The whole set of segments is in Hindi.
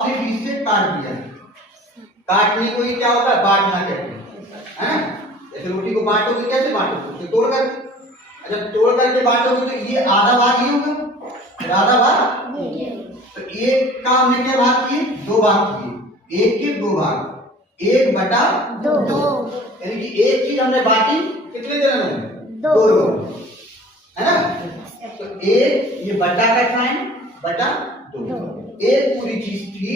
बीच से काट दिया। काटने को ही क्या होता है, बांटना कहते हैं। जैसे रोटी को बांटोगे कैसे बांटोगे, तो तोड़ कर। अच्छा तोड़ करके बांटोगे तो ये आधा भाग ही होगा, फिर आधा भाग। तो एक का हमने क्या भाग किए, दो भाग किए। एक के दो भाग, एक बटा दो। यानी कि एक चीज हमने बांटी कितने जन में, दो लोग, है ना। तो एक ये बटा का साइन, बटा दो। एक पूरी चीज थी,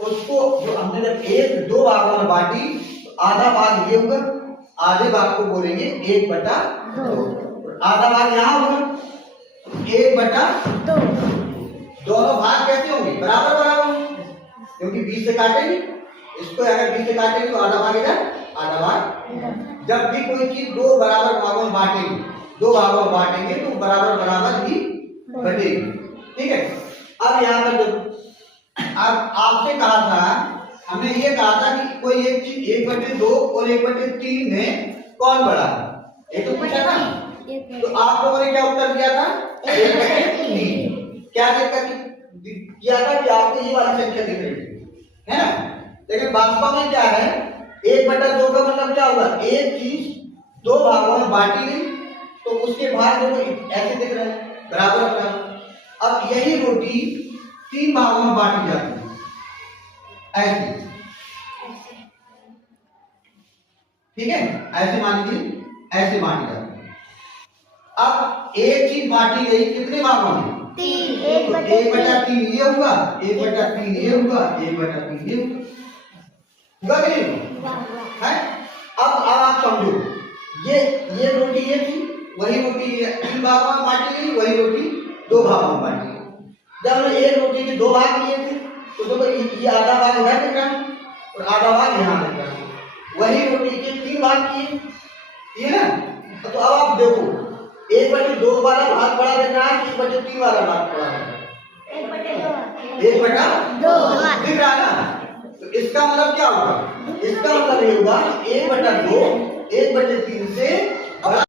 उसको जो हमने जब एक दो भागों में बांटी तो आधा भाग ये होगा, आधे भाग को बोलेंगे एक बटा दो। आधा भाग यहाँ होगा एक बटा दो। दोनों भाग कैसे होंगे, बराबर बराबर होंगे, क्योंकि बीच से काटेंगे। इसको अगर बीच से काटेंगे तो आधा भाग इधर, आधा भाग। जब भी कोई चीज दो बराबर भागों में बांटेंगे, दो भागों में बांटेंगे तो बराबर बराबर ही बटेगी। ठीक है। अब यहाँ पर जो अब आपसे कहा था, हमने ये कहा था कि कोई एक चीज 1/2 और 1/3 में कौन बड़ा है, ये तो पूछा था। तो आप लोगों ने क्या उत्तर दिया था, 1/3। क्या किया था कि आपको ये वाली संख्या दिख रही है ना। लेकिन वास्तव में क्या है, 1/2 का मतलब क्या होगा, एक चीज दो भागों में बांटी गई तो उसके भाग देखो ऐसे दिख रहे हैं, बराबर बराबर। अब यही रोटी 3 भागों में बांटी जाती है, ऐसे। ठीक है, ऐसे मान लीजिए, ऐसे बांटी जाती है। अब एक चीज बांटी गई कितने भागों में, 3। तो 1/3 ये होगा, 1/3 ये होगा, 1/3 ये होगा कि नहीं है। अब आप समझो, ये रोटी ये थी, वही रोटी 3 भागों में बांटी गई, वही रोटी 2 भागों में बांटी गई। जब हमने एक रोटी के 2 भाग किए थे तो देखो ये आधा भाग इधर दिख रहा है और आधा भाग यहाँ दिख रहा है। वही रोटी के 3 भाग किए, ये ना। तो अब आप देखो 1/2 वाला भाग बड़ा दिख रहा है, 1/3 वाला भाग बड़ा दिख रहा है, 1/2 दिख रहा है ना। तो इसका मतलब क्या होगा, इसका मतलब ये होगा 1/2 1/3 से